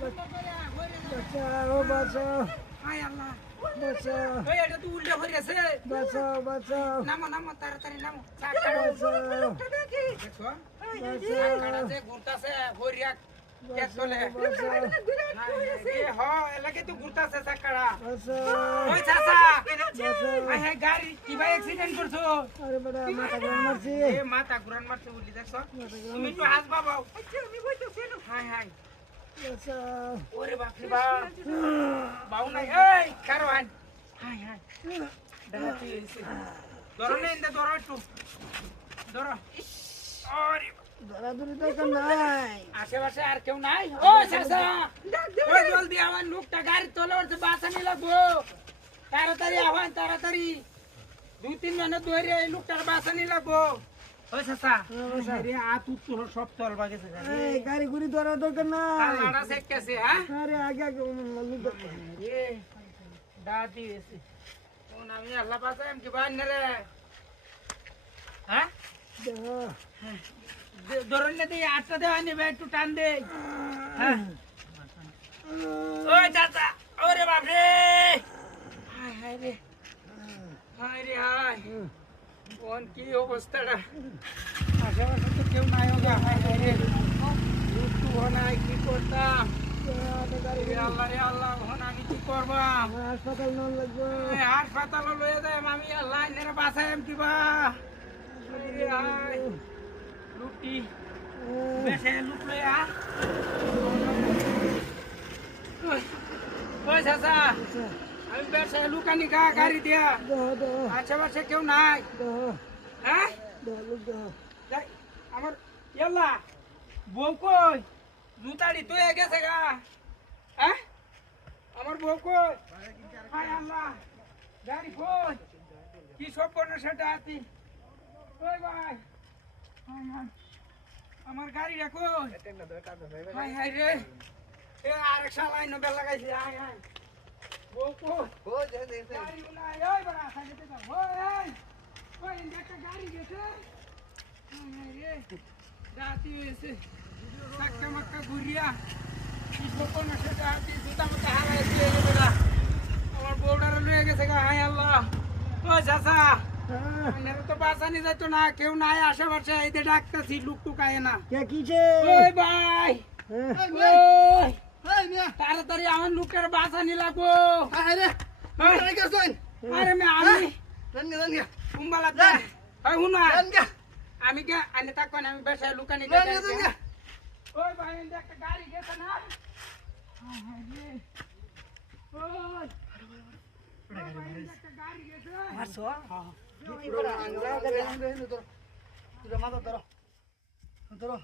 বাঁচাও বাঁচাও হায় আল্লাহ বাঁচাও ওই এটা তো উল্টে হয়ে গেছে বাঁচাও বাঁচাও নামো নামো তাড়াতাড়ি নামো বাঁচাও দেখো কাটা যে ঘুরতাছে হরিয়া কে চলে হ এলাকে তো ঘুরতাছে চাকাড়া ওই চাচা এই হে গাড়ি কি ভাই অ্যাক্সিডেন্ট করছো আরে বেটা মাথা গরম মারছি এ মাথা ঘুরান মারছে বলি দেখছো তুমি একটু হাসবা বাও হাই হাই বাঁচাও ওরে বাপ রে বাপ বাউ নাই এই কারো হাই হাই হাই ডাকি এসে ধরো না ইন্দা ধরো একটু ধরো ওরে দৌড়াদৌড়ি দরকার নাই আশেপাশে আর কেউ নাই ও চাচা ওই জলদি আমার লোকটা গাড়ি তোলে ওর বাঁচানি লাগবো তাড়াতাড়ি আহ্বান তাড়াতাড়ি 2-3 মিনিট ধরে এই লোকটার বাঁচানি লাগবো ওই চাচা রে আত উত্তর সব তলবা গেছে এই গাড়ি গুড়ি দৌড়া দরকার নাই লাড়া শেখ কেছে হ্যাঁ আরে আগে আগে রে দাদি এসে কোন আমি আল্লাহ বাঁচাইম কি বান রে হ্যাঁ ধরুন না দিই 8টা দেওয়া নেবে একটু টান দে হ্যাঁ ওই চাচা ওরে বাপ রে হায় হায় রে হায় রে হায় কোন কি অবস্থাটা আশেপাশে তো কেউ নাই হোগা হায় হায় রে লুটু নাই কি করতাম আল্লাহ রে আল্লাহ এখন আমি কি করবাম হাসপাতাল নন লাগবে হাসপাতালে লয়ে যাই আমি আল্লাহ এনে বাঁচাইম কিবা লুটি বেশে লুট লইয়া ওই চাচা আমি বেশে লুকানি গাড়ি দিয়া আশেপাশে কেউ নাই হ্যাঁ যাই, আমার ইয়াল্লা বউ কই জুতাড়ি তুই গেছে গা হ্যাঁ আমার বউ কই হায় আল্লাহ গাড়ি কই কি সব করলো সেটা আতি ওই ভাই আমার গাড়িটা কই হায় হায় রে এ আরেক শালাই নবেল লাগাইছে হায় হায় বউ কই গাড়ি নাই ওই বড়া সাইডে যা ওই ওই একটা গাড়ি গেছে হায় হায় রে রাতি হয়েছে চাক্কা মাক্কা ঘুরিয়া কি সব করলো সেটা আতি জুতা মাথা হালাই দিয়ে বড়া আমার বউটারে লয়ে গেছে গা হায় আল্লাহ ও চাচা আপনারা তো বাঁচানি যাইতো না কেউ নাই আশেপাশে এতে ডাকতেছি লুকটুক আয় না কে কিছে ওই ভাই ওই তাড়াতাড়ি আমার লোকের বাঁচানি লাগবো আরে আমি কুম্বালা হুনা আমি কে আনে তাক আমি বেসায় লুকানি ওই ভাই একটা গাড়ি গেছে না একটা গাড়ি গেছে মারছো ধরো